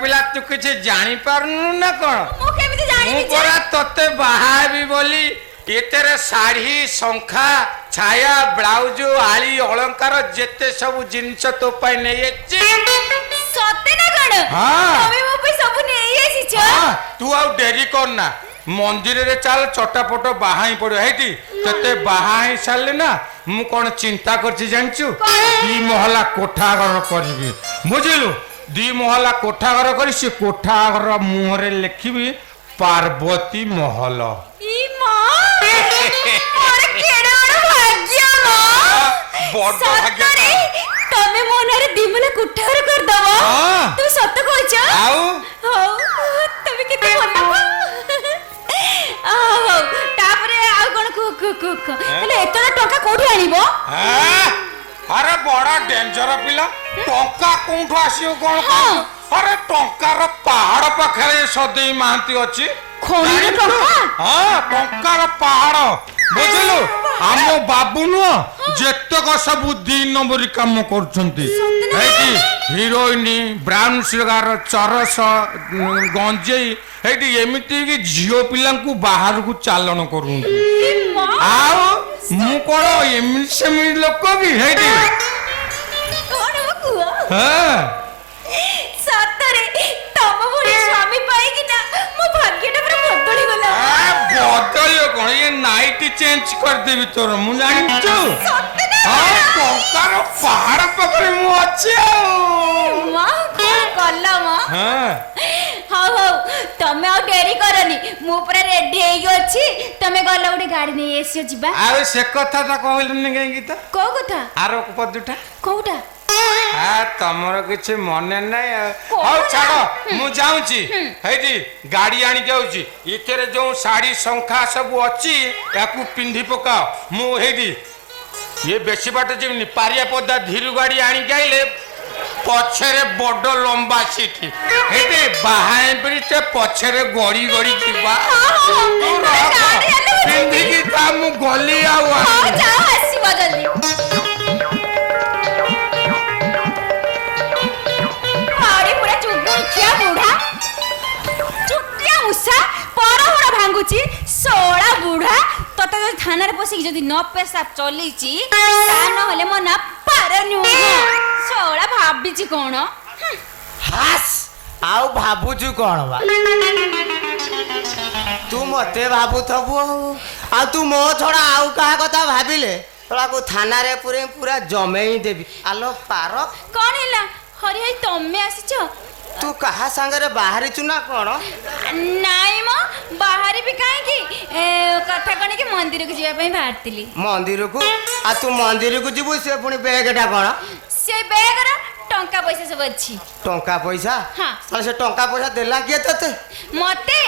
पिला तू किसी जानी पारनु ना कौन मु केमिति जानि मु परा तते बाहाबी बोली एतेरे साड़ी शंखा छाया ब्लाउज आली अलंकार जेते सब जिंस तो पाई नहीं सत्य ना कण हाँ। तमे मो पे सब नेई आसी छ तू आ डेरी करना मंदिर रे चल चटापट बाहाई पड़ो हेटी तते बाहाई साले ना मु कौन चिंता करछि जानछु दी महला कोठा घर करबी बुझिलु दी महला कोठा घर करी से कोठा घर मुहरे लिखिबी पार्वती महल ई मां मोर केडा भाग्य मां बड़ भाग्य रे तमे मोनरे दिमला कुठार कर दवा हाँ। तू सत्य कहछ आउ हो तमे केते बोलबो आओ तापरे आ कोन कु हेले एतरा टका कोठी आनिबो अरे बड़ा डेंजर पिला टंका कोठू आसियो कोन हाँ। अरे टंकार पहाड़ पाखे सदैव महांती अच्छी खणी टका हाँ टंकार पहाड़ बुझिलु आम बाबू नुह जेतक सब 2 नंबर काम करछंती एटी हीरोइन ब्राउन सुगार चरस गंजेई एटी एमिति कि झियो पिला को बाहर को चालन करूंती आओ मु कोन एमिति सेमि लोक कि हेटी कोन बकुआ हां सतरे तम भଳି स्वामी पाई कि ना मो भाग्यटा पूरा बदली गला बदलियो कौन ये नाइट चेंज कर देबी तोर मु जानिछु सत्य ना हां टंकार पहाड़ पकड़े मु अछि मां कोन कल्ला मां हां हाउ हाउ तमे आ डेरी करनी मु पूरा रेडी हेई अछि तमे गला उडी गाड़ी नै एसियो जिबा आ से कथा ता कहलनि काई त को कथा आरो पदुटा कोउटा आ तमर किछ मने नै कोन हौ ना? छाड़ मु जाउची हेजी गाड़ी आनी जाउची इतरे जो साड़ी शंखा सब अछि याकू पिंधी पकाओ मु हेडी ये बेसी बाट जेमनी पारिया पदा धीरु गाड़ी आनी गाइले पछरे बड़ लंबा सीट हेदे बाहाए परी से पछरे गड़ी गड़ी जीवा पिंधी की ता मु गली आउ हां जा हसी बदली आरे पूरा चुगुचिया बुढ़ा चुटिया मुसा परहरा भांगुची सोळा बुढ़ा तते जो थाना रे पसी जदी न पेशाब चलीची ता न हले म ना पारनु सोळा भाबिची कोन हास आउ भाबुचु कोन बा तू मते भाबु थबु आ तू मो छोड़ा आउ कहा कथा भाबिले तोला को थाना रे पूरा जमेई देबी आलो पारो कोन हिला हरि हई तमे आसीचो तू कहा संगे बाहरी चु ना कोन नाई म बाहरी भी काहे की कथा कोन के मंदिर को जिया पई भारतिली मंदिर को आ तू मंदिर को जीबु से पुनी बैगटा कोन से बैग रा टंका पैसा सब अछि टंका पैसा हाँ। ताले से टंका पैसा देला किए तते मते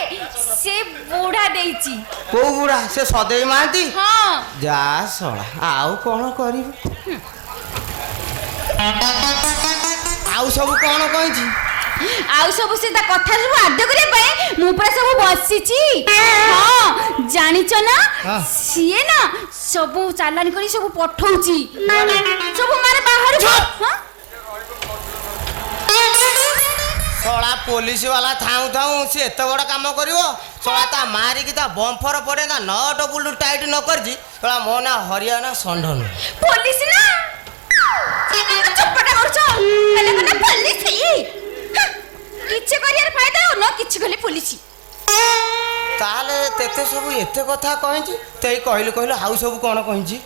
से बूढ़ा देइची को बुढ़ा से सदैव मांती हां जा सोला आउ कोन करिबु आउ सब कोन कहिची आउ सब से ता कथा सब आद्य करे पई मु पर सब बसिची हां जानिच ना हाँ। सिए ना सब चालान करी सब पठौची सब मारे बाहर हां सोला पुलिस वाला थाऊ थाऊ से एत बड़ काम करिवो सोला ता मारी की ता बम्फर पड़े ना नट बुल्डू टाइट न करजी सोला मो ना हरियाणा संढन पुलिस ना चपटा करछो पहले कना पुलिस किछ करियर फायदा हो न किछ गले पुलिस ताले तेते सब एते कथा कहिची तेई कहलु कहलु हाउ सब कोन कहिची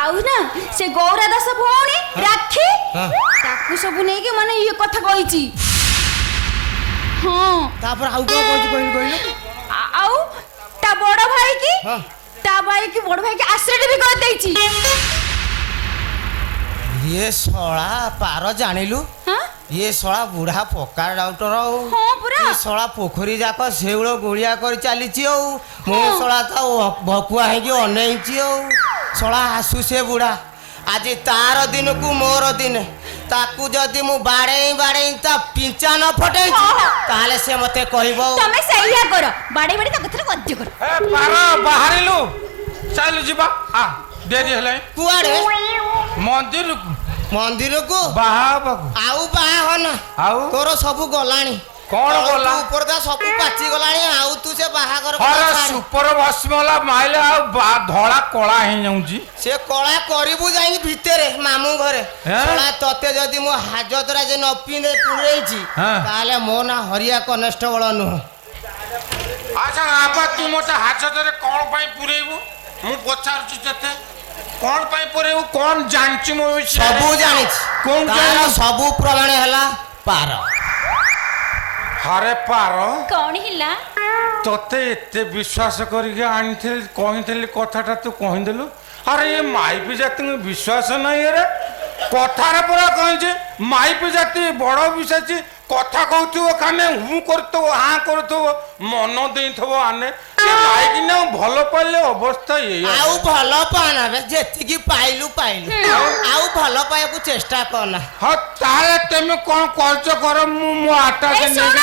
आउ ना से गौरा दास भौणी राखी हाँ। ताकू सब नै के माने ये कथा कहिची हां तापर हाउ को कहिची कहलु आउ ता बड़ भाई की हाँ। ता भाई की बड़ भाई के आश्रय भी कर देइची ये सोला पारो जानिलु हां ये सोला बुढ़ा पक्का डाक्टर हां पूरा ये सोला पोखरी जाक सेउळ गोलिया कर चलीची मो हाँ। सोला ता भकुआ है कि अनेची सोला आसु से बुढ़ा आज तार दिन को मोर दिन ताकू जदि मु बाड़े बाड़े ता पिंचा न फटे हाँ। ताले से मते कहबो तमे सहीया कर बाड़े बाड़े ता कथरे गद्य कर ए पारा बाहरिलु चल जीवा आ देरी हले कुआड़े मंदिर ମନ୍ଦିରକୁ ବାହା ହବାକୁ ଆଉ ବାହା ହନା ଆଉ ତୋର ସବୁ ଗଲାଣି କଣ ଗଲା? ଉପରେ ତା ସବୁ ପାଚି ଗଲାଣି ଆଉ ତୁ ସେ ବାହାଘର କଥା ଆରେ ଛାଡ। ସୁପର ଭସ୍ମଲା ମାଇଲେ ଆଉ ଧଳା କଳା ହେଇଯାଉଛି। ସେ କଳା କରିବୁ ଯାଇକି ଭିତରେ ମାମୁଁ ଘରେ ହେଁ? ଶଳା ତତେ ଯଦି ମୁଁ ହାଜତରା ଯେ ନ ପିନ୍ଧେ ପୁରେଇଛି ହେଁ? ତାହେଲେ ମୋ ନା ହରିଆ କନେଷ୍ଟବଳ ନୁହଁ। ଆଚ୍ଛା ବାପା ତୁ ମତେ ହାଜତରେ କଣ ପାଇଁ ପୁରେଇବୁ? ମୁଁ ପଚାରୁଛି ତତେ କଣ ପାଇଁ ପୁରେଇବୁ? କଣ ଜାଣିଛୁ ମୋ ବିଷୟରେ? ସବୁ ଜାଣିଛି କଣ ତାର ଜାଣିଛୁ? ସବୁ ପ୍ରମାଣ ହେଲା ପାର। ହରେ ପାର କଣ ହେଲା? ତତେ ଏତେ ବିଶ୍ୱାସ କରିକି ଆଣିଥିଲି କହିଥିଲି କଥାଟା ତୁ କହିଦେଲୁ। ଆରେ ଏ ମାଇପି ଜାତିଙ୍କୁ ବିଶ୍ୱାସ ନାହିଁ ରେ। କଥାରେ ପୁରା କହିଛି ମାଇପି ଜାତି ବଡ଼ ବିଶ୍ୱାସୀ। କଥା କହୁଥିବ ଖାନେ ହୁଁ କରୁଥିବ ହାଁ କରୁଥିବ ମନ ଦେଇଥିବ ଆନେ ପାଇକିନା ଭଲ ପାଇଲେ ଅବସ୍ଥା ଏଇଆ। ଆଉ ଭଲ ପାନା ବେ ଯେତିକି ପାଇଲୁ ପାଇଲୁ ଆଉ ଭଲ ପାଇବାକୁ ଚେଷ୍ଟା କରନା। ହଁ ତାହେଲେ ତମେ କଣ କରୁଛ କର ମୁଁ ମୋ ଆଟା ଏ ଶୁଣ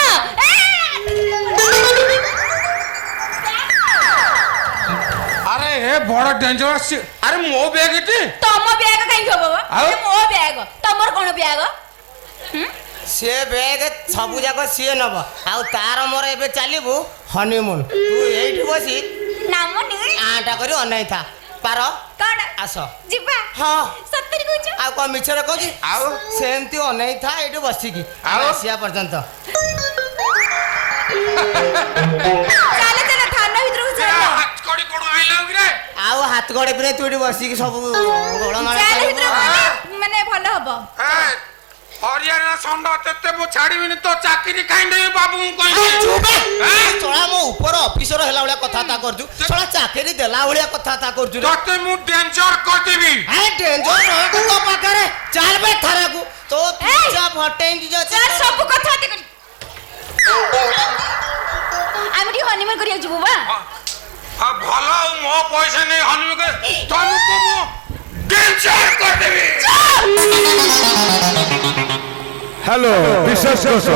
ଆରେ ଏ ବଡ ଡେଞ୍ଜରସ୍ ଆରେ ମୋ ବ୍ୟାଗ ଏଠି ତମ ବ୍ୟାଗ କାହିଁକି ହବ ବା? ଆଉ? ଏ ମୋ ବ୍ୟାଗ ତମର କଣ ବ୍ୟାଗ? ସେ ବେଗ ସବୁ ଯାକ ସିଏ ନବ ଆଉ ତାର ମୋର ଏବେ ଚାଲିବୁ ହନିମୁନ। ତୁ ଏଇଠି ବସି ନାମ ନି ଆଟା କରି ଅନେଇଥା ପାର କଣ ଆସ। ଯିବା? ହଁ ସତରେ କହୁଛ? ଆଉ କଣ ମିଛରେ କହୁଛି ଆଉ? ସେମିତି ଅନେଇଥା ଏଇଠି ବସିକି ଆଉ? ଆସିବା ପର୍ଯ୍ୟନ୍ତ। ଚାଲ ଚାଲ ଥାନା ଭିତରକୁ ଚାଲ। ହାତ କଡ଼ି କୋଡୁ ଆଇଲା କିରେ ଆଉ ହାତ ଗୋଡେ ପିନେ ତୁ ଏଠି ବସିକି ସବୁ ଗୋଳମାଳ ଚାଲ କରିବୁ। ଭିତରକୁ ମାନେ ଭଲ ହବ। ହରିୟାଣା ଷଣ୍ଢ ତେତେ ମୁଁ ଛାଡ଼ିବିନି ତୋ ଚାକିରି ଖାଇଦେବି ବାବୁଙ୍କୁ ଆରେ କହିବି। ଚୁପ ବେ। ଆଁ? ଶଳା ମୋ ଉପର ଅଫିସର ହେଲା ଭଳିଆ କଥାବାର୍ତ୍ତା କରୁଛୁ ଶଳା ଚାକିରି ଦେଲା ଭଳିଆ କଥାବାର୍ତ୍ତା କରୁଛୁ ରେ। ତତେ ମୁଁ ଡେଞ୍ଜର କରିଦେବି। ଆରେ ଡେଞ୍ଜର ରହ ତୋ ପାଖରେ ଚାଲ ବେ ଥାନାକୁ ତୋ ପିଛା ଫଟେଇକି ଚାଲ ଯଦି ସବୁ କଥା କରି ଆମେ ଟିକେ ହନିମୁନ କରିବାକୁ ଯିବୁ ବା? ହଁ ଭଲ ଆଉ ମୋ ପଇସା ନେଇ ହନିମୁନ ତମକୁ ମୁଁ ଡେଞ୍ଜର କରିଦେବି। হ্যালো বিশ্বাস করছো